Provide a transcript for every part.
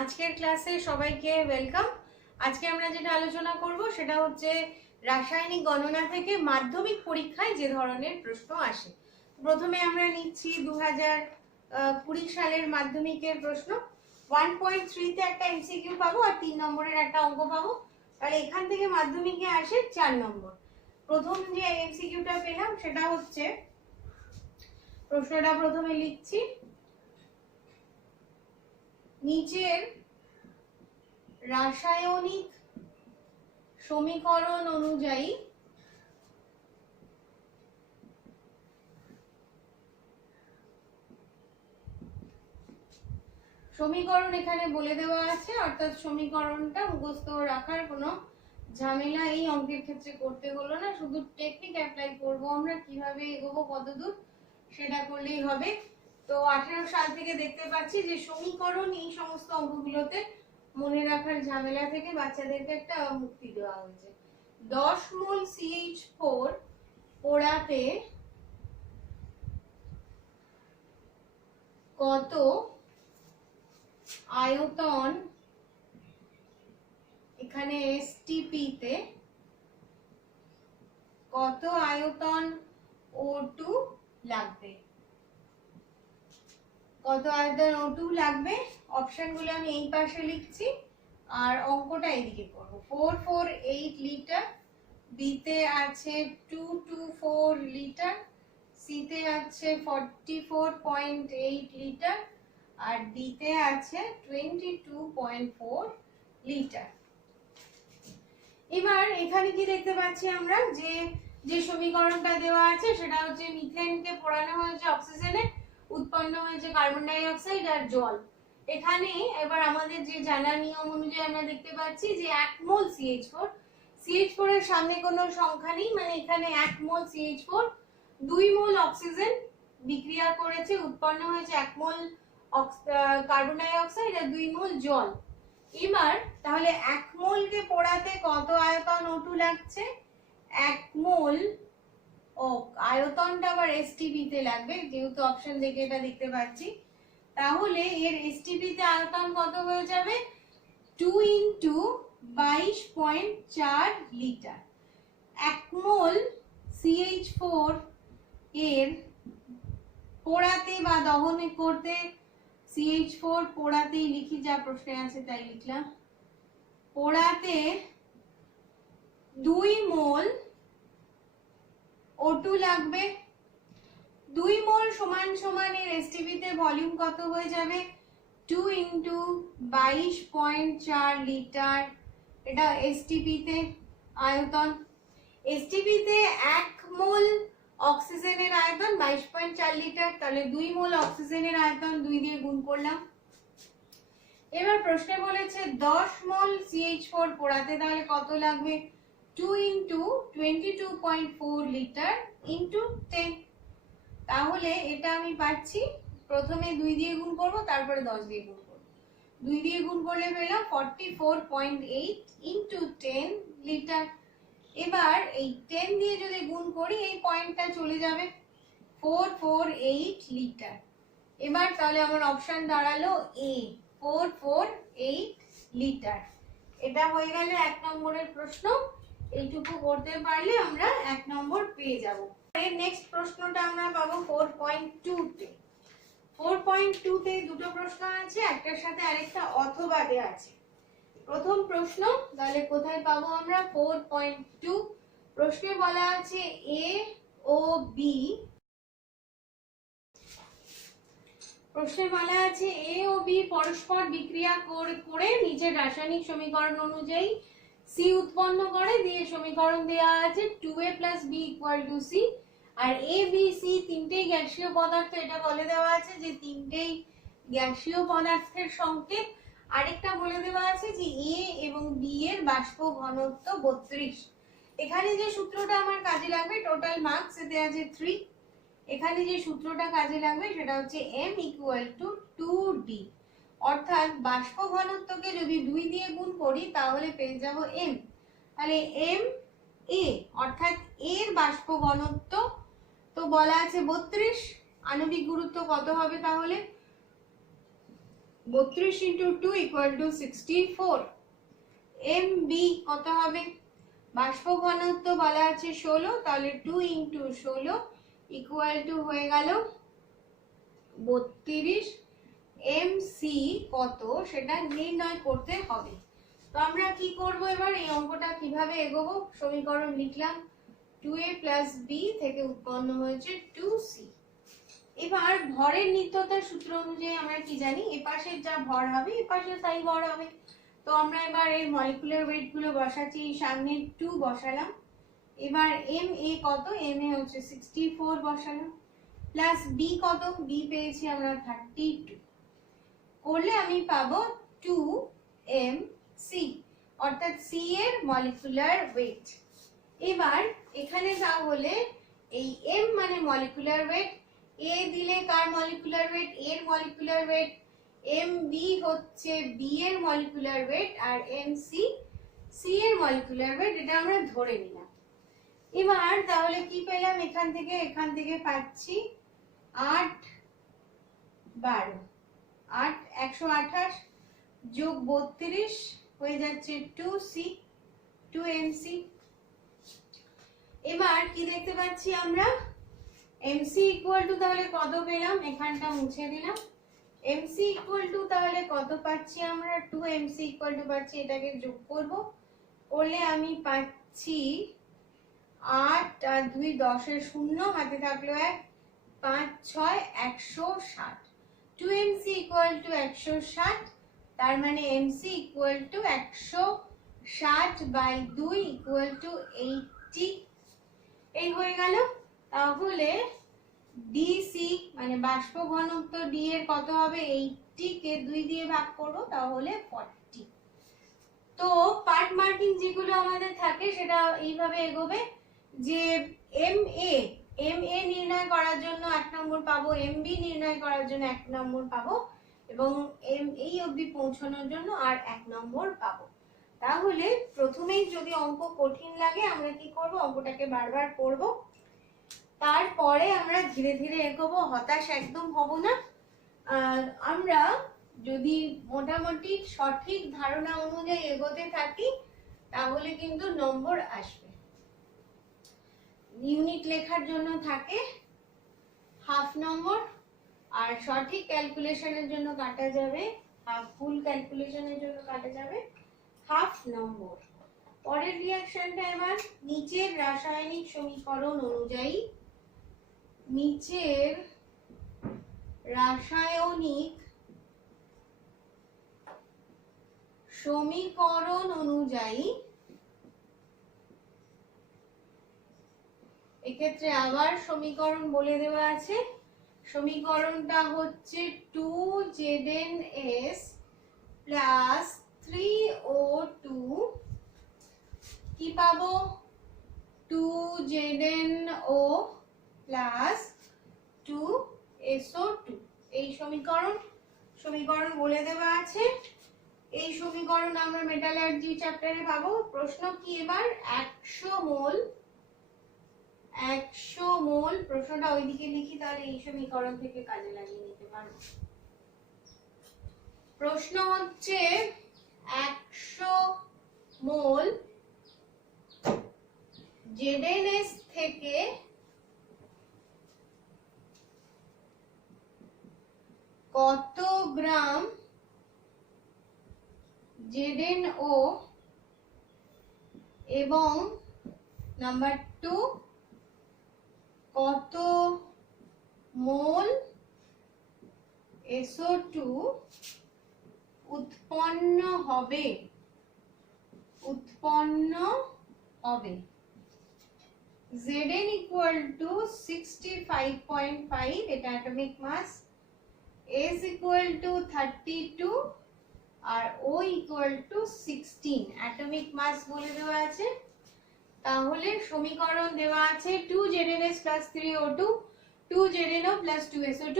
আজকের ক্লাসে সবাইকে ওয়েলকাম। আজকে আমরা যেটা আলোচনা করব সেটা হচ্ছে রাসায়নিক গণনা থেকে মাধ্যমিক পরীক্ষায় যে ধরনের প্রশ্ন আসে। প্রথমে আমরা নিচ্ছি 2020 সালের মাধ্যমিকের প্রশ্ন। 1.3 তে একটা এমসিকিউ পাবো আর 3 নম্বরের একটা অঙ্ক পাবো। তাহলে এখান থেকে মাধ্যমিকে আসে 4 নম্বর। প্রথম যে এমসিকিউটা পেলাম সেটা হচ্ছে, প্রশ্নটা প্রথমে লিখছি, নিচের রাসায়নিক সমীকরণ অনুযায়ী সমীকরণ এখানে বলে দেওয়া আছে, অর্থাৎ সমীকরণটা মুখস্থ রাখার কোনো ঝামেলা এই অঙ্কের ক্ষেত্রে করতে হলো না, শুধু টেকনিক অ্যাপ্লাই করব আমরা, কিভাবে এগোবো কতদূর সেটা করলেই হবে। তো 18 সাল থেকে দেখতে পাচ্ছি যে সমীকরণ এই সমস্ত অঙ্কগুলোতে মনে রাখার ঝামেলা থেকে বাচ্চাদেরকে একটা মুক্তি দেওয়া হয়েছে। 10 মোল CH4 পোড়াতে কত আয়তন, এখানে STP তে কত আয়তন O2 লাগবে, কত আয়তন O2 লাগবে। অপশনগুলো আমি এই পাশে লিখছি আর অঙ্কটা এইদিকে করব। 448 লিটার, বি তে আছে 224 লিটার, সি তে আছে 44.8 লিটার আর ডি তে আছে 22.4 লিটার। এবার এখানে কি দেখতে পাচ্ছি আমরা, যে যে সমীকরণটা দেওয়া আছে সেটা হচ্ছে মিথেনকে পোড়ানো হয়েছে অক্সিজেনে, উৎপন্ন হয়েছে কার্বন ডাই অক্সাইড আর জল। এখানে এবার আমাদের যে জানা নিয়ম অনুযায়ী আমরা দেখতে পাচ্ছি যে 1 মোল CH4 এর সামনে কোনো সংখ্যা নেই, মানে এখানে 1 মোল CH4 2 মোল অক্সিজেন বিক্রিয়া করেছে, উৎপন্ন হয়েছে 1 মোল কার্বন ডাই অক্সাইড আর 2 মোল জল। এবার তাহলে 1 মোলকে পোড়াতে কত আয়তন O2 লাগছে, 1 মোল আয়তনটা আবার STP তে লাগবে, যেহেতু অপশন দেখে এটা দেখতে পাচ্ছি। তাহলে এর STP তে আয়তন কত হয়ে যাবে, 2 × 22.4 লিটার। 1 মোল CH4 এর পোড়াতে বা দহন করতে, CH4 পোড়াতেই লিখি, যা প্রশ্নে আছে তাই লিখলাম, পোড়াতে 2 মোল O2 লাগবে। 2 মোল সমান সমান এর STP তে ভলিউম কত হয়ে যাবে, 2 × 22.4 লিটার, এটা STP তে আয়তন। STP তে 1 মোল অক্সিজেনের আয়তন 22.4 লিটার, তাহলে 2 মোল অক্সিজেনের আয়তন 2 দিয়ে গুণ করলাম। এবার প্রশ্নে বলেছে 10 মোল CH4 পোড়াতে তাহলে কত লাগবে, 2 × 22.4 লিটার × 10। তাহলে এটা আমি পাচ্ছি, প্রথমে 2 দিয়ে গুণ করব, তারপরে 10 দিয়ে গুণ করব। 2 দিয়ে গুণ করলে পেলাম 44.8 × 10 লিটার। এবার এই 10 দিয়ে যদি গুণ করি এই পয়েন্টটা চলে যাবে, 448 লিটার। এবার তাহলে আমার অপশন দাঁড়ালো A, 448 লিটার। এটা হয়ে গেল 1 নম্বরের প্রশ্ন। এইটুকু করতে পারলে আমরা 1 নম্বর পেয়ে যাব। এর নেক্সট প্রশ্নটা আমরা পাবো 4.2 তে। 4.2 তে দুটো প্রশ্ন আছে, একটার সাথে আরেকটা অথবা তে আছে। প্রথম প্রশ্ন, তাহলে কোথায় পাবো আমরা, 4.2 প্রশ্নে বলা আছে A ও B, প্রশ্নে বলা আছে A ও B পরস্পর বিক্রিয়া করে নিচের রাসায়নিক সমীকরণ অনুযায়ী C উৎপন্ন করে, দিয়ে সমীকরণ দেয়া আছে 2A + B = C। R A B C তিনটেই গ্যাসীয় পদার্থ, এটা বলে দেওয়া আছে যে তিনটেই গ্যাসীয় পদার্থের সংকেত। আরেকটা বলে দেওয়া আছে যে A এবং B এর বাষ্প ঘনত্ব 32। এখানে যে সূত্রটা আমার কাজে লাগবে, টোটাল মার্কস এতে আছে 3, এখানে যে সূত্রটা কাজে লাগবে সেটা হচ্ছে M = 2D, অর্থাৎ বাষ্প ঘনত্বকে যদি 2 দিয়ে গুণ করি তাহলে পেয়ে যাব M। তাহলে M A অর্থাৎ এর বাষ্প ঘনত্ব তো বলা আছে 32, আণবিক গুরুত্ব কত হবে তাহলে, 32 ইন্টু 2 ইকুয়াল টু 64। mb কত হবে? বাষ্প ঘনত্ব বলা আছে 16, তাহলে 2 ইন্টু 16 ইকুয়াল টু হয়ে গেল 32। mc কত সেটা নির্ণয় করতে হবে। তো আমরা কি করব এবার, এই অঙ্কটা কিভাবে এগোবো? সমীকরণ লিখলাম, 2a প্লাস b থেকে উৎপন্ন হয়েছে 2c। এবার ভরের নিত্যতার সূত্র অনুযায়ী আমরা কি জানি, এপাশের যা ভর হবে এপাশে তাই ভর হবে। তো আমরা এবার এর মলিকুলার ওয়েট গুলো বসাচ্ছি, সামনে 2 বসালাম। এবার ma কত? ma হচ্ছে 64 বসালাম, প্লাস b কত? b পেয়েছি আমরা 32, করলে আমি পাবো 2mc, অর্থাৎ c এর মলিকুলার ওয়েট। এবার এখানে তাহলে এই m মানে মলিকুলার ওয়েট, a দিলে কার মলিকুলার ওয়েট? এর মলিকুলার ওয়েট, mb হচ্ছে b এর মলিকুলার ওয়েট, আর mc c এর মলিকুলার ওয়েট, এটা আমরা ধরে নিলাম। এবার তাহলে কি পেলাম এখান থেকে পাচ্ছি 8 12 8 128 যোগ 32 হয়ে যাচ্ছে 2mc। এবার কি দেখতে পাচ্ছি আমরা, mc ইকুয়াল টু তাহলে কত পেলাম, এখানটা মুছে দিলাম। mc ইকুয়াল টু তাহলে কত পাচ্ছি আমরা? 2mc ইকুয়াল টু পাচ্ছি, এটাকে যোগ করব, করলে আমি পাচ্ছি 8 আর 2 10 এর 0, হাতে থাকলো 1, 5 6 160। 2mc ইকুয়াল টু 160, তার মানে mc equal to 160 by 2 equal to 80। এই হয়ে গেল। তাহলে dc মানে বাষ্প ঘনত্ব d এর কত হবে? 80 কে 2 দিয়ে ভাগ করব, তাহলে 40। তো পার্ট মার্কিং যেগুলো আমাদের থাকে সেটা এইভাবে এগোবে যে ma নির্ণয় করার জন্য 1 নম্বর পাবো, mb নির্ণয় করার জন্য 1 নম্বর পাবো, এবং এই অবধি পৌঁছানোর জন্য আর 1 নম্বর পাবো। তাহলে প্রথমেই যদি অঙ্ক কঠিন লাগে আমরা কি করব, অঙ্কটাকে বারবার করব, তারপরে আমরা ধীরে ধীরে এগোবো, হতাশ একদম হব না। আমরা যদি মোটামুটি সঠিক ধারণা অনুযায়ী এগোতে থাকি তাহলে কিন্তু নম্বর আসবে। ইউনিট লেখার জন্য থাকে হাফ নম্বর, আর সঠিক ক্যালকুলেশনের জন্য কাটা যাবে ফুল ক্যালকুলেশনের জন্য কাটা যাবে হাফ নম্বর। পরের রিঅ্যাকশনটা এবার নিচের রাসায়নিক সমীকরণ অনুযায়ী, নিচের রাসায়নিক সমীকরণ অনুযায়ী, এক্ষেত্রে আবার সমীকরণ বলে দেওয়া আছে। সমীকরণটা হচ্ছে 2ZnS প্লাস 3O2, কি পাবো? 2ZnO plus 2SO2। এই সমীকরণ বলে দেওয়া আছে। এই সমীকরণ আমরা মেটালার্জি চ্যাপ্টারে পাবো। প্রশ্ন কি এবার? 100 মোল, প্রশ্নটা ওইদিকে লিখি, তাহলে এই সমীকরণ থেকে কাজে লাগিয়ে নিতে পারবো। প্রশ্ন হচ্ছে 100 মোল ZnS থেকে কত গ্রাম ZnO এবং নাম্বার 2 কত মোল SO2 উৎপন্ন হবে। Zn equal to 65.5, এটা atomic mass, S equal to 32 আর O equal to 16 atomic mass বলে দেওয়া আছে। তাহলে সমীকরণ দেওয়া আছে 2ZnS plus 3O2, 2ZnO plus 2SO2।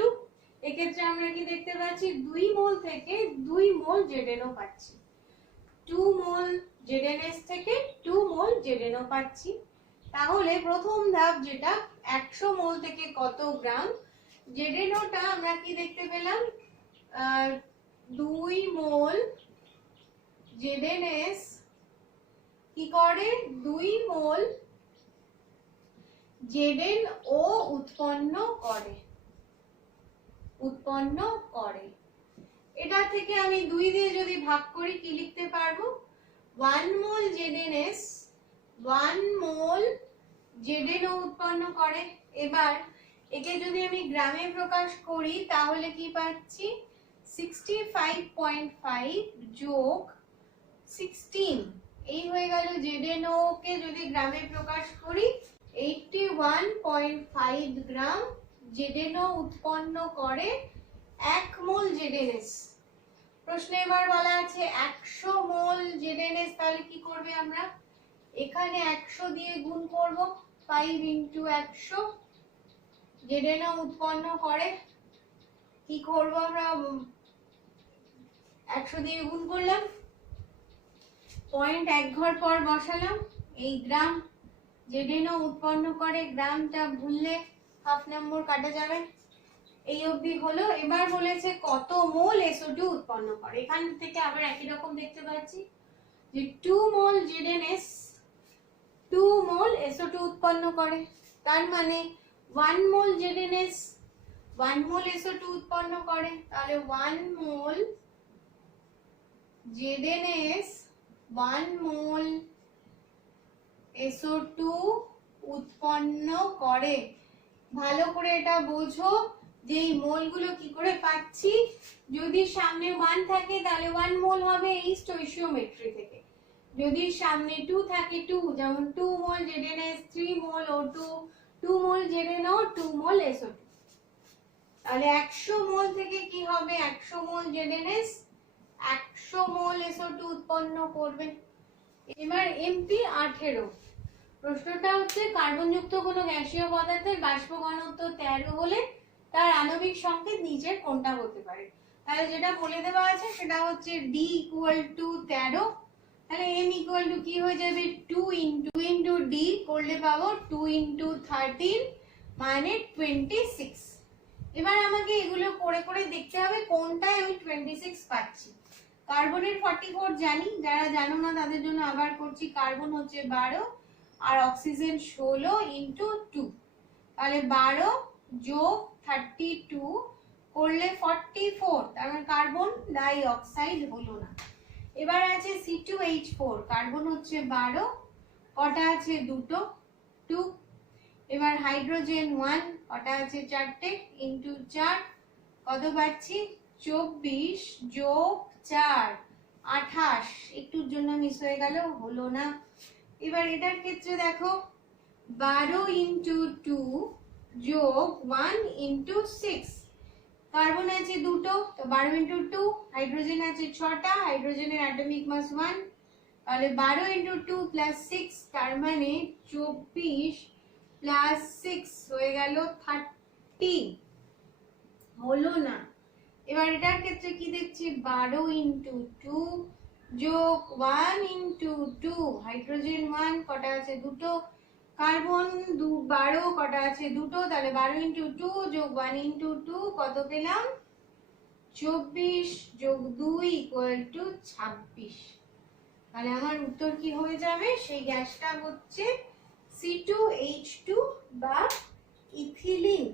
এক্ষেত্রে আমরা কি দেখতে পাচ্ছি? 2 মোল থেকে 2 মোল ZnO পাচ্ছি, 2 মোল ZnS থেকে 2 মোল ZnO পাচ্ছি। তাহলে প্রথম ধাপ যেটা 100 মোল থেকে কত গ্রাম ZnOটা আমরা কি দেখতে পেলাম? 2 মোল ZnS কি করে 2 মোল ZnO উৎপন্ন করে এটা থেকে আমি 2 দিয়ে যদি ভাগ করি কি লিখতে পারবো 1 মোল ZnS 1 মোল ZnO উৎপন্ন করে। এবার একে যদি আমি গ্রামে প্রকাশ করি তাহলে কি পাচ্ছি 65.5 যোগ 16 এই হয়ে গেল ZnO কে যদি গ্রামে প্রকাশ করি 81.5 গ্রাম ZnO উৎপন্ন করে 1 মোল ZnS। প্রশ্নে এবার বলা আছে 100 মোল ZnS, তাহলে কি করবে আমরা এখানে 100 দিয়ে গুণ করব 5 ইনটু 100 ZnO উৎপন্ন করে কি করব আমরা 100 দিয়ে গুণ করলাম পয়েন্ট 1 ঘর পর বসালাম এই গ্রাম ZnO উৎপন্ন করে গ্রামটা ভুললে হাফ নম্বর কাটা যাবে। এই অবধি হলো। এবার বলেছে কত মোল SO2 উৎপন্ন করে। এখান থেকে আবার একই রকম দেখতে পাচ্ছি যে 2 মোল ZnS 2 মোল SO2 উৎপন্ন করে, তার মানে 1 মোল ZnS 1 মোল SO2 উৎপন্ন করে, তাহলে 1 মোল ZnS 1 মোল SO2 উৎপন্ন করে। ভালো করে এটা বোঝো যে এই মোলগুলো কি করে পাচ্ছি, যদি সামনে 1 থাকে তাহলে 1 মোল হবে এই স্টোইচিওমেট্রি থেকে, যদি সামনে 2 থাকে 2, যেমন 2 মোল ZnS 3 মোল O2 2 মোল ZnO 2 মোল SO2। তাহলে 100 মোল থেকে কি হবে 100 মোল ZnS 100 মোল SO2 উৎপন্ন করবে। এবার MP 18 প্রশ্নটা হচ্ছে কার্বনযুক্ত কোনো গ্যাসীয় পদার্থের বাষ্প ঘনত্ব 13 হলে তার আণবিক সংকেত নিচের কোনটা হতে পারে। তাহলে যেটা বলে দেওয়া আছে সেটা হচ্ছে D = 13, তাহলে M = কি হয়ে যাবে 2 ইনটু D করলে পাবো 2 ইনটু 13 মানে 26। এবার আমাকে এগুলো করে করে দেখতে হবে কোনটায় আমি 26 পাচ্ছি। কার্বনের 44 জানি, যারা জানো না তাদের জন্য আবার করছি, কার্বন হচ্ছে 12 আর অক্সিজেন 16 ইনটু 2, তাহলে 12 যোগ 32 করলে 44, তার মানে কার্বন ডাই অক্সাইড হলো না। এবার আছে C2H4, কার্বন হচ্ছে 12, কটা আছে দুটো 2। এবার হাইড্রোজেন 1, কটা আছে 4টে ইনটু 4 কত পাচ্ছি 24 যোগ 4 28, একটুর জন্য মিস হয়ে গেল হলো না। এবার এটার ক্ষেত্রে দেখো 12 ইনটু 2 যোগ 1 ইনটু 6, কার্বন আছে দুটো তো 12 ইনটু 2, হাইড্রোজেন আছে 6টা, হাইড্রোজেনের অ্যাটমিক মাস 1, তাহলে 12 ইনটু 2 প্লাস 6, তার মানে 24 প্লাস 6 হয়ে গেল 30, হলো না। এবার এটার ক্ষেত্রে কি দেখছি 12 ইনটু 2 যোগ 1 ইনটু 2, হাইড্রোজেন 1, কটা আছে দুটো, কার্বন 12, কটা আছে দুটো, তাহলে 12 ইনটু 2 যোগ 1 ইনটু 2 কত পেলাম 24 যোগ 2 = 26। তাহলে আমার উত্তর কি হয়ে যাবে, সেই গ্যাসটা হচ্ছে C2H2 বা ইথিলিন।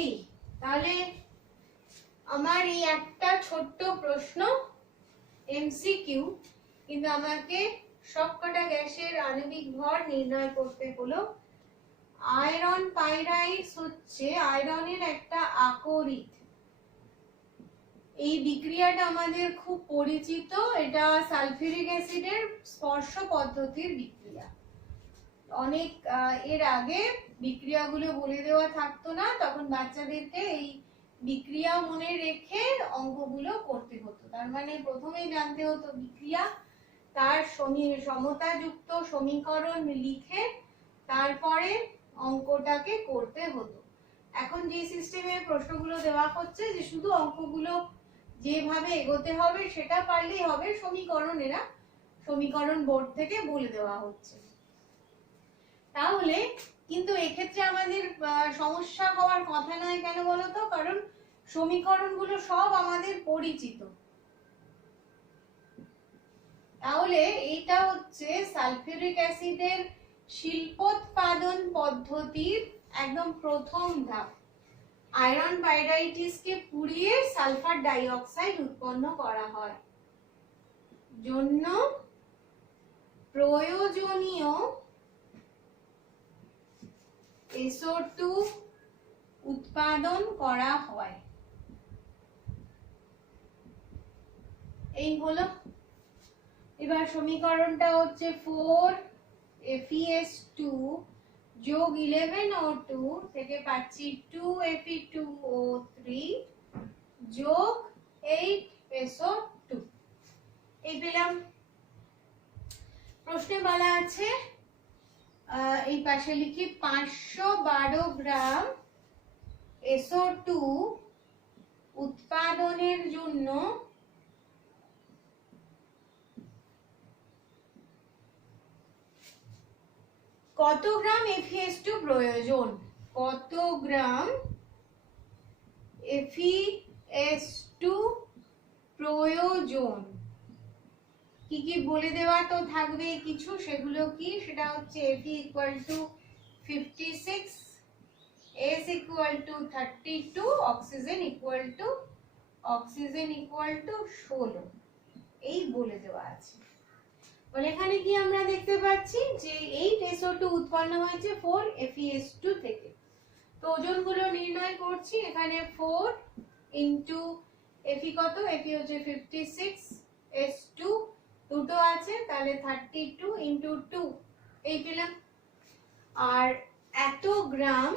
এই তাহলে আমার এই একটা ছোট্ট প্রশ্ন MCQ, কিন্তু আমাকে সবকটা গ্যাসের আণবিক ভর নির্ণয় করতে হলো। আয়রন পাইরাইডস হচ্ছে আয়রনের একটা আকরিক। এই বিক্রিয়াটা আমাদের খুব পরিচিত, এটা সালফিউরিক অ্যাসিডের স্পর্শ পদ্ধতির বিক্রিয়া। অনেক এর আগে বিক্রিয়াগুলো বলে দেওয়া থাকতো না, তখন বাচ্চাদেরকে এই বিক্রিয়া মনে রেখে অঙ্কগুলো করতে হতো। তার মানে প্রথমেই জানতে হতো বিক্রিয়া, তার সমতাযুক্ত সমীকরণ লিখে তারপরে অঙ্কটাকে করতে হতো। এখন যে সিস্টেমে প্রশ্নগুলো দেওয়া হচ্ছে যে শুধু অঙ্কগুলো যেভাবে এগোতে হবে সেটা পারলেই হবে, সমীকরণ বোর্ড থেকে বলে দেওয়া হচ্ছে। তাহলে কিন্তু এক্ষেত্রে আমাদের সমস্যা হওয়ার কথা নয়, কেন বলতো, কারণ সমীকরণগুলো সব আমাদের পরিচিত। তাহলে এইটা হচ্ছে সালফিউরিক অ্যাসিডের শিল্পোৎপাদন পদ্ধতির একদম প্রথম ধাপ। আয়রন পাইরাইটিসকে পুড়িয়ে সালফার ডাই অক্সাইড উৎপন্ন করা হয়। জন্য প্রয়োজনীয় SO2 উৎপাদন করা হয়। এই হলো। এবার সমীকরণটা হচ্ছে 4FeS2 যোগ 11O2 থেকে পাচ্ছি 2Fe2O3 যোগ 8SO2। এই পেলাম। প্রশ্নে বলা আছে এই পাশে লিখি 512 গ্রাম SO2 উৎপাদনের জন্য কত গ্রাম FeS2 প্রয়োজন? কত গ্রাম FeS2 প্রয়োজন? কি কি বলে দেওয়া তো থাকবে কিছু, সেগুলো কি? সেটা হচ্ছে Fe = 56, S = 32, অক্সিজেন = 16। এই বলে দেওয়া আছে। বলে এখানে কি আমরা দেখতে পাচ্ছি যে 8SO2 উৎপন্ন হয়েছে 4FeS2 থেকে। তো ওজনগুলো নির্ণয় করছি। এখানে 4 ইনটু Fe কত? Fe হচ্ছে 56, S2 দুটো আছে, তাহলে 32 ইনটু 2 এই পেলাম। আর এত গ্রাম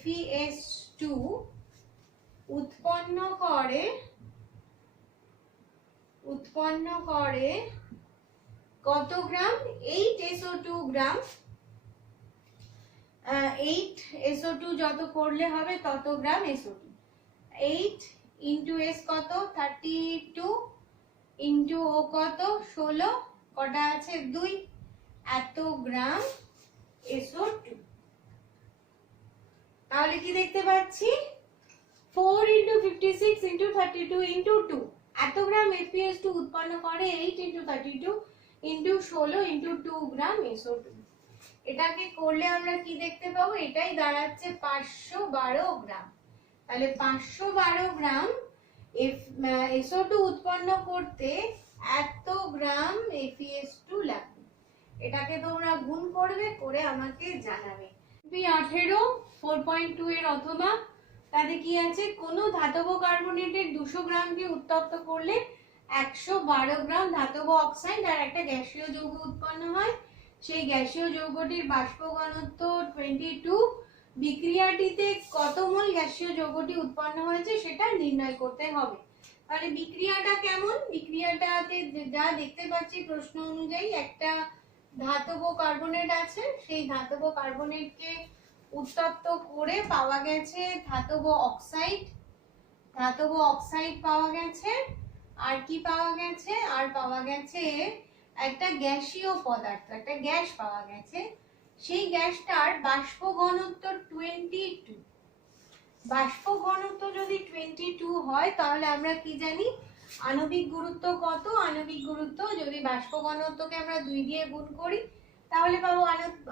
FeS2 উৎপন্ন করে কত গ্রাম? 8SO2 গ্রাম। 8SO2 যত করলে হবে তত গ্রাম SO2। 8 ইনটু S কত? 32 ইনটু O কত? 16, কটা আছে? 2। এত গ্রাম SO2। তাহলে কি দেখতে পাচ্ছি? 4 ইনটু 56 ইনটু 32 ইনটু 2, এত গ্রাম FeS2 উৎপন্ন করে 8 ইনটু 32 ইনটু 16 ইনটু 2 গ্রাম SO2। এটাকে করলে আমরা কি দেখতে পাবো? এটাই দাঁড়াচ্ছে 512 গ্রাম। তাহলে 512 গ্রাম SO2 উৎপন্ন করতে এত গ্রাম FeS2 লাগবে। এটাকে তোমরা গুণ করবে, করে আমাকে জানাবে। 18 4.2 এর অথবা তাতে কি আছে? কোনো ধাতব কার্বনেটের 200 গ্রামকে উত্তপ্ত করলে 112 গ্রাম ধাতব অক্সাইড আর একটা গ্যাসীয় যৌগ উৎপন্ন হয়। সেই গ্যাসীয় যৌগটির বাষ্প ঘনত্ব 22। বিক্রিয়াটিতে কত মোল গ্যাসীয় যৌগটি উৎপন্ন হয়েছে সেটা নির্ণয় করতে হবে। তাহলে বিক্রিয়াটা কেমন? বিক্রিয়াটাতে যা দেখতে পাচ্ছি প্রশ্ন অনুযায়ী, একটা ধাতব কার্বনেট আছে, সেই ধাতব কার্বনেটকে উত্তপ্ত করে পাওয়া গেছে ধাতব অক্সাইড পাওয়া গেছে। আর কি পাওয়া গেছে? আর পাওয়া গেছে একটা গ্যাসীয় পদার্থ, একটা গ্যাস পাওয়া গেছে। সেই গ্যাসটার বাষ্প ঘনত্ব 22। বাষ্প ঘনত্ব যদি 22 হয় তাহলে আমরা কি জানি? আণবিক গুরুত্ব কত? আণবিক গুরুত্ব যদি বাষ্প ঘনত্বকে আমরা 2 দিয়ে গুণ করি তাহলে পাবো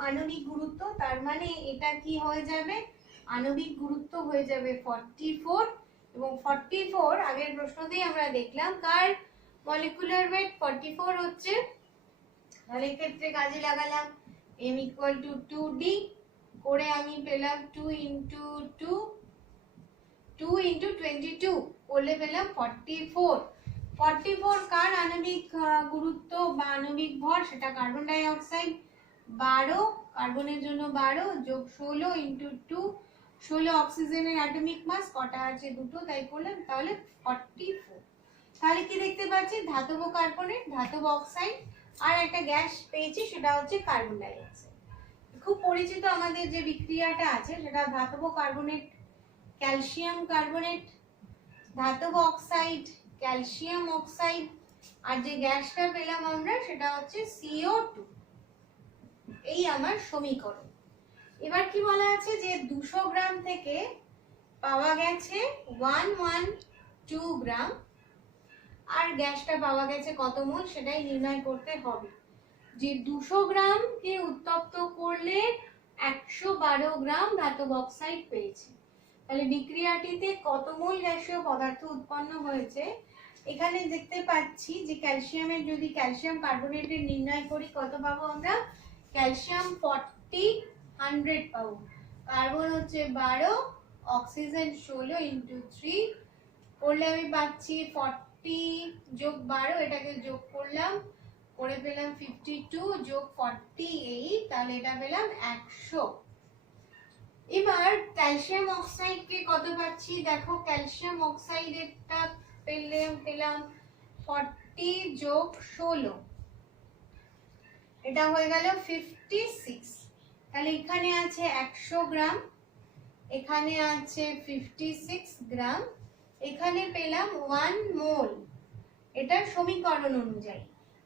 আণবিক গুরুত্ব। তার মানে এটা কি হয়ে যাবে? আণবিক গুরুত্ব হয়ে যাবে 44। এবং 44 আগের প্রশ্নতেই আমরা দেখলাম কার মলিকুলার ওয়েট 44 হচ্ছে। তাহলে ক্ষেত্রে কাজে লাগালাম M = 2D করে আমি পেলাম 2 ইনটু 22 করলে পেলাম 44। 44 কার আণবিক গুরুত্ব বা আণবিক ভর? সেটা কার্বন ডাই অক্সাইড 12, কার্বনের জন্য 12 যোগ 16 ইনটু 2, 16 অক্সিজেনের অ্যাটমিক মাস, কটা আছে? দুটো, তাই করলাম। তাহলে 44। তাহলে কি দেখতে পাচ্ছি? ধাতব কার্বনেট, ধাতব অক্সাইড আর একটা গ্যাস পেয়েছি, সেটা হচ্ছে কার্বন ডাই অক্সাইড। খুব পরিচিত আমাদের যে বিক্রিয়াটা আছে সেটা ধাতব কার্বনেট ক্যালসিয়াম কার্বনেট, ধাতব অক্সাইড ক্যালসিয়াম অক্সাইড, আর যে গ্যাসটা পেলাম আমরা সেটা হচ্ছে CO2। এই আমার সমীকরণ। এবার কি বলা আছে যে 200 গ্রাম থেকে পাওয়া গেছে 112 গ্রাম, আর গ্যাসটা পাওয়া গেছে কত মোল সেটাই নির্ণয় করতে হবে। যে 200 গ্রামকে উত্তপ্ত করলে 112 গ্রাম ধাতব অক্সাইড পেয়েছে। তাহলে বিক্রিয়াটিতে কত মোল গ্যাসীয় পদার্থ উৎপন্ন হয়েছে। এখানে দেখতে পাচ্ছি যে ক্যালসিয়ামের, যদি ক্যালসিয়াম কার্বনেটের নির্ণয় করি কত পাবো আমরা, ক্যালসিয়াম 40 পাবো, কার্বন হচ্ছে 12, অক্সিজেন 16 ইন্টু 3 করলে আমি পাচ্ছি 40 যোগ 12, এটাকে যোগ করলাম করে পেলাম 52 যোগ 48, তাহলে এটা পেলাম 100। এবার ক্যালসিয়াম অক্সাইডকে কত পাচ্ছি দেখো, ক্যালসিয়াম অক্সাইডেরটা পেলাম 40 যোগ 16, এটা হয়ে গেল 56। তাহলে এখানে আছে 100 গ্রাম, এখানে আছে 56 গ্রাম, এখানে পেলাম 1 মোল। এটার সমীকরণ অনুযায়ী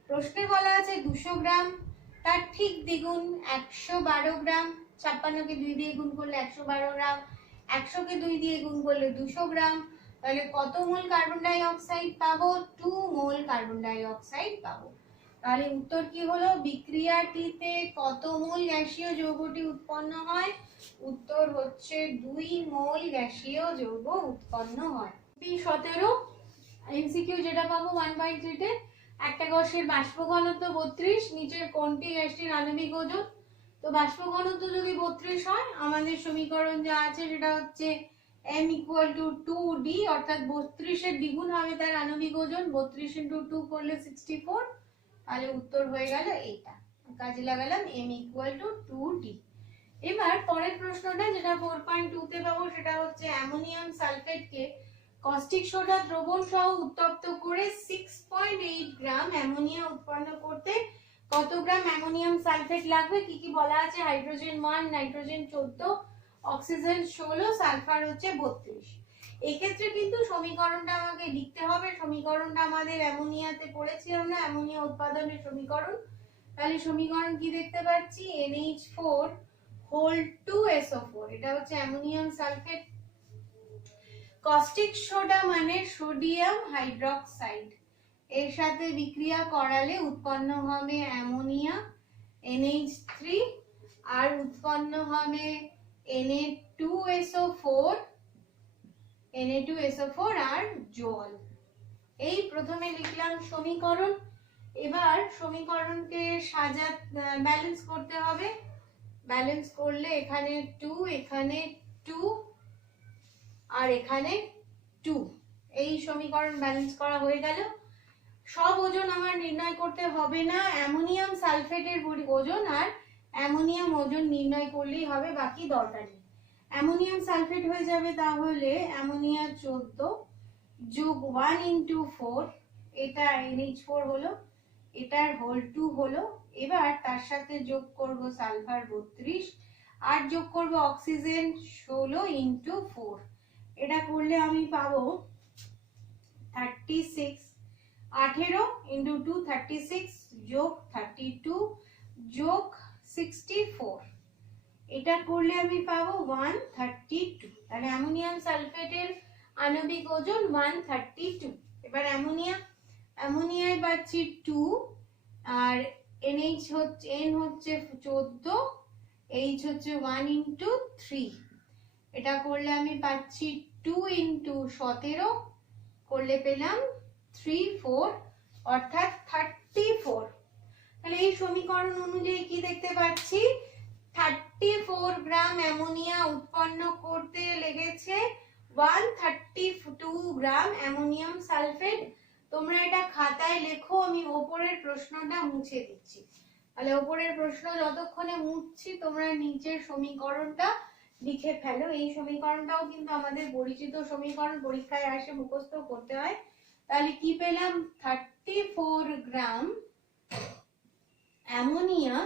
প্রশ্নে বলা আছে 200 গ্রাম, তার ঠিক দ্বিগুণ 112 গ্রাম, 56কে 2 দিয়ে গুণ করলে 112 গ্রাম, 100কে 2 দিয়ে গুণ করলে 200 গ্রাম, তাহলে কত মোল কার্বন ডাই অক্সাইড পাবো, 2 মোল কার্বন ডাই অক্সাইড পাবো। তাহলে উত্তর কি হলো, বিক্রিয়াটিতে কত মোল গ্যাসীয় যৌগটি উৎপন্ন হয়, উত্তর হচ্ছে 2 মোল গ্যাসীয় যৌগ উৎপন্ন হয়। B17 এমসিকিউ যেটা পাবো 1/3 তে, একটা কোষের বাষ্প ঘনত্ব 32, নিচের কোনটি গ্যাসটির আণবিক ওজন। তো বাষ্প ঘনত্ব যদি 32 হয়, আমাদের সমীকরণ যা আছে সেটা হচ্ছে m = 2d, অর্থাৎ 32 এর দ্বিগুণ হবে তার আণবিক ওজন, 32 × 2 করলে 64, তাহলে উত্তর হয়ে গেল এইটা, কাজে লাগালাম m = 2d। এবার পরের প্রশ্নটা যেটা 4.2 তে পাবো সেটা হচ্ছে অ্যামোনিয়াম সালফেটকে কস্টিক সোডা দ্রবণ সহ উত্তপ্ত করে 6.8 গ্রাম অ্যামোনিয়া উৎপন্ন করতে কত গ্রাম অ্যামোনিয়াম সালফেট লাগবে। কি কি বলা আছে, হাইড্রোজেন 1, নাইট্রোজেন 14, অক্সিজেন 16, সালফার হচ্ছে 32। এই ক্ষেত্রে কিন্তু সমীকরণটা আমাকে লিখতে হবে, সমীকরণটা আমাদের অ্যামোনিয়াতে পড়েছি আমরা, অ্যামোনিয়া উৎপাদনের সমীকরণ। তাহলে সমীকরণ কি দেখতে পাচ্ছি, NH4 হোল 2SO4, এটা হচ্ছে অ্যামোনিয়াম সালফেট। কস্টিক সোডা মানে সোডিয়াম হাইড্রোক্সাইড, এর সাথে বিক্রিয়া করালে উৎপন্ন হবে অ্যামোনিয়া NH3, আর উৎপন্ন হবে Na2SO4 আর জল। এই প্রথমে লিখলাম সমীকরণ। এবার সমীকরণকে ব্যালেন্স করতে হবে। ব্যালেন্স করলে এখানে 2, এখানে 2 আর এখানে 2, এই সমীকরণ ব্যালেন্স করা হয়ে গেল। সব ওজন আমার নির্ণয় করতে হবে না, অ্যামোনিয়াম সালফেটের ওজন আর অ্যামোনিয়াম ওজন নির্ণয় করলেই হবে, বাকি দরকার নেই। অ্যামোনিয়াম সালফেট হয়ে যাবে তাহলে অ্যামোনিয়া 14 যোগ 1 × 4, এটা NH4 হলো, এটার হোল 2 হলো। এবার তার সাথে যোগ করব সালফার 32, আর যোগ করব অক্সিজেন 16 × 4, এটা করলে আমি পাবো 36, 18 × 2 36 যোগ 32 যোগ 64, এটা করলে আমি পাবো 132। তাহলে অ্যামোনিয়াম সালফেটের আণবিক ওজন 132। এবার অ্যামোনিয়ায় পাচ্ছি 2, আর NH হচ্ছে N হচ্ছে 14, H হচ্ছে 1 × 3, এটা করলে আমি পাচ্ছি 2 × 17 করলে পেলাম 3, 4, অর্থাৎ 34। তাহলে এই সমীকরণ অনুযায়ী কি দেখতে পাচ্ছি, 34 গ্রাম অ্যামোনিয়া উৎপন্ন করতে লেগেছে 132 গ্রাম অ্যামোনিয়াম সালফেট। তোমরা এটা খাতায় লেখো, আমি ওপরের প্রশ্নটা মুছে দিচ্ছি। তাহলে ওপরের প্রশ্ন যতক্ষণে মুছছি তোমরা নিচের সমীকরণটা লিখে ফেলো। এই সমীকরণটাও কিন্তু আমাদের পরিচিত সমীকরণ, পরীক্ষায় আসে, মুখস্থ করতে হয়। তাহলে কি পেলাম, 34 গ্রাম অ্যামোনিয়া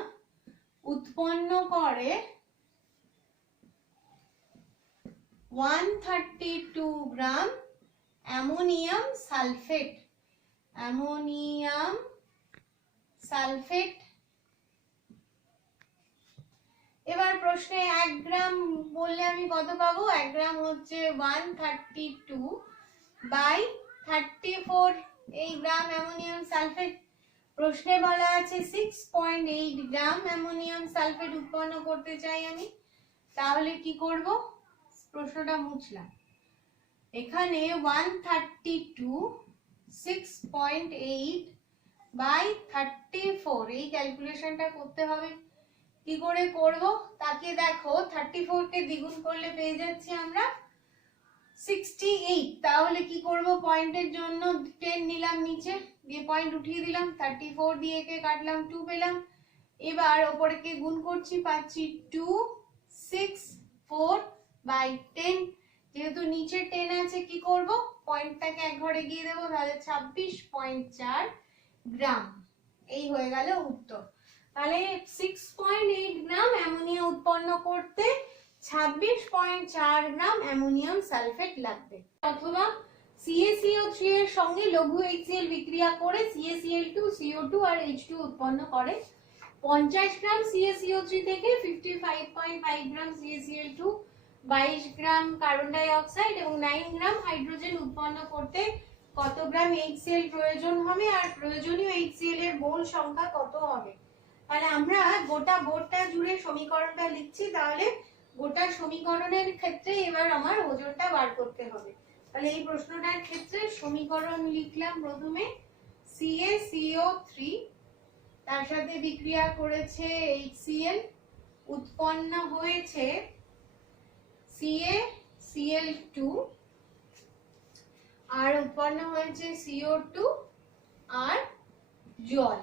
উৎপন্ন করে 132 গ্রাম অ্যামোনিয়াম সালফেট। অ্যামোনিয়াম সালফেট এবার প্রশ্নে 1 গ্রাম বললে আমি কত পাবো? 1 গ্রাম হচ্ছে 132 বাই 34 এই গ্রাম অ্যামোনিয়াম সালফেট। প্রশ্নে বলা আছে 6.8 গ্রাম অ্যামোনিয়াম সালফেট উৎপন্ন করতে চাই আমি। তাহলে কি করব? প্রশ্নটা মুছলাম। এখানে 132 6.8 বাই 34 এই ক্যালকুলেশনটা করতে হবে। কি করে করব? তাকে দেখো 34 কে দ্বিগুণ করলে পেয়ে যাচ্ছি আমরা 68। তাহলে কি করব? পয়েন্টের জন্য 10 নিলাম নিচে, দিয়ে পয়েন্ট উঠিয়ে দিলাম, 34 দিয়ে কে কাটলাম 2 পেলাম। এবার উপরে কে গুণ করছি, পাচ্ছি 2 6 4 বাই 10। যেহেতু নিচে 10 আছে কি করব? পয়েন্টটাকে এক ঘরে গিয়ে দেবো, তাহলে 26.4 গ্রাম। এই হয়ে গেল উত্তর। তাহলে 6.8 গ্রাম অ্যামোনিয়া উৎপন্ন করতে 26.4 গ্রাম অ্যামোনিয়াম সালফেট লাগবে। অথবা CaCO3 এর সঙ্গে লঘু HCl বিক্রিয়া করে CaCl2 CO2 আর H2 উৎপন্ন করে। 50 গ্রাম CaCO3 থেকে 55.5 গ্রাম CaCl2, 22 gram carbon dioxide এবং 9 গ্রাম হাইড্রোজেন উৎপন্ন করতে কত গ্রাম HCl প্রয়োজন হবে, আর প্রয়োজনীয় HCl এর মোল সংখ্যা কত হবে। তাহলে আমরা গোটা বোর্ডটা জুড়ে সমীকরণটা লিখছি। তাহলে গোটা সমীকরণের ক্ষেত্রে এবার আমার ওজনটা বার করতে হবে। তাহলে এই প্রশ্নটার ক্ষেত্রে সমীকরণ লিখলাম প্রথমে CaCO3, তার সাথে বিক্রিয়া করেছে HCl, উৎপন্ন হয়েছে CaCl2 আর উৎপন্ন হয়েছে CO2 আর জল।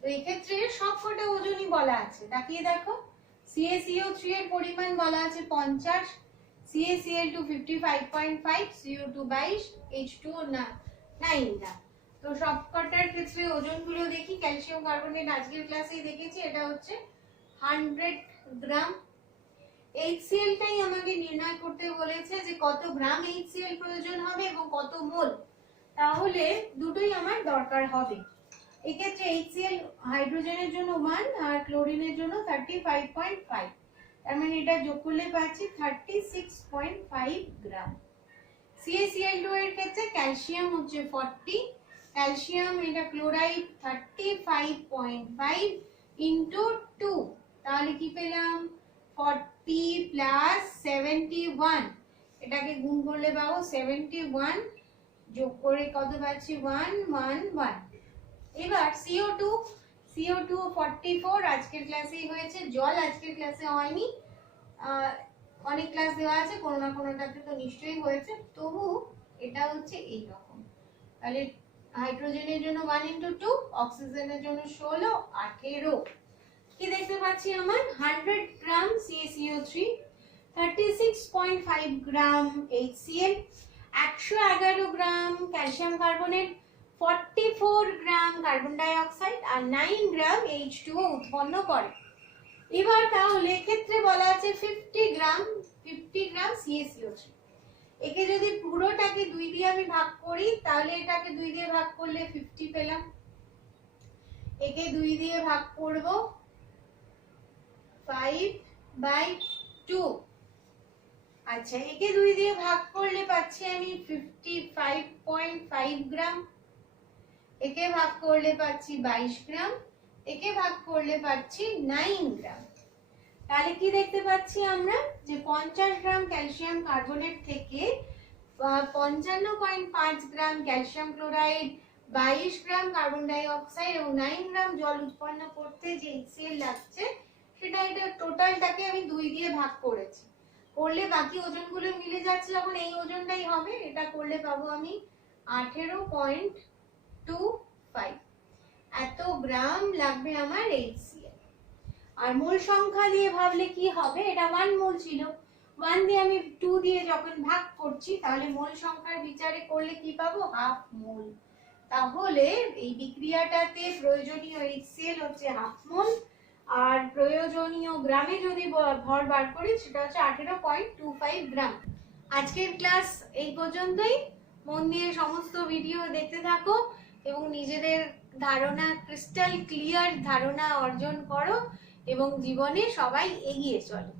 তো এই ক্ষেত্রে সবকটা ওজনই বলা আছে, তাকিয়ে দেখো। CaCO3 এর পরিমাণ বলা আছে 50, CaCl2 55.5, CO2 22, H2 9 গ্রাম। তো সবকটার ক্ষেত্রে ওজনগুলো দেখি। ক্যালসিয়াম কার্বনেট আজকের ক্লাসেই দেখেছি, এটা হচ্ছে 100 গ্রাম। HCl টাই আমাকে নির্ণয় করতে বলেছে যে কত গ্রাম HCl প্রয়োজন হবে এবং কত মোল। তাহলে দুটোই আমার দরকার হবে। এক্ষেত্রে HCl হাইড্রোজেনের জন্য 1 আর ক্লোরিনের জন্য 35.5, তার মানে এটা যোগ করলে পাচ্ছি 36.5 গ্রাম। CaCl2 এর ক্ষেত্রে ক্যালসিয়াম হচ্ছে 40, ক্যালসিয়াম এটা ক্লোরাইড 35.5 ইনটু 2, তাহলে কি পেলাম 40 প্লাস 71, এটাকে গুণ করলে পাবো 71, যোগ করে কত পাচ্ছি 111। এবার CO2 44 আজকের ক্লাসেই হয়েছে, জল আজকের ক্লাসে হয়নি, অনেক ক্লাস দেওয়া আছে, কোনো না কোনোটাতে তো নিশ্চয়ই হয়েছে, তবু এটা হচ্ছে এই রকম। তাহলে হাইড্রোজেনের জন্য 1 ইনটু 2, অক্সিজেনের জন্য 16, 18। কি দেখতে পাচ্ছি আমার 100 gram CaCO3, 36.5 gram HCl, 111 gram calcium carbonate, 44 gram carbon dioxide আর 9 গ্রাম H2O উৎপন্ন করে। এবার তাহলে ক্ষেত্রে বলা আছে 50 গ্রাম CaCO3। একে যদি পুরোটাকে 2 দিয়ে আমি ভাগ করি, তাহলে এটাকে 2 দিয়ে ভাগ করলে 50 পেলাম। একে 2 দিয়ে ভাগ করব 5/2। আচ্ছা, একে 2 দিয়ে ভাগ করলে পাচ্ছি আমি 55.5 গ্রাম। একে ভাগ করলে পাচ্ছি 22 গ্রাম, একে ভাগ করলে পাচ্ছি 9 গ্রাম। তাহলে কি দেখতে পাচ্ছি আমরা যে 50 গ্রাম ক্যালসিয়াম কার্বনেট থেকে 55.5 gram calcium chloride, 22 gram carbon dioxide এবং 9 গ্রাম জল উৎপন্ন করতে যে HCl লাগছে, সেটা এটা টোটালটাকে আমি 2 দিয়ে ভাগ করেছি। করলে বাকি ওজনগুলো মিলে যাচ্ছে, যখন এই ওজনটাই হবে, এটা করলে পাবো আমি 18.25। এত গ্রাম লাগবে আমার HCl। আর মোল সংখ্যা দিয়ে ভাবলে কি হবে, এটা 1 মোল ছিল, 1 দিয়ে আমি 2 দিয়ে যখন ভাগ করছি, তাহলে মোল সংখ্যার বিচারে করলে কি পাবো, হাফ মোল। তাহলে এই বিক্রিয়াটাতে প্রয়োজনীয় HCl হচ্ছে হাফ মোল, আর প্রয়োজনীয় গ্রামে যদি ভর বার করি সেটা হচ্ছে 18.25 গ্রাম। আজকের ক্লাস এই পর্যন্তই। মন দিয়ে সমস্ত ভিডিও দেখতে থাকো এবং নিজেদের ধারণা, ক্রিস্টাল ক্লিয়ার ধারণা অর্জন করো এবং জীবনে সবাই এগিয়ে চলে।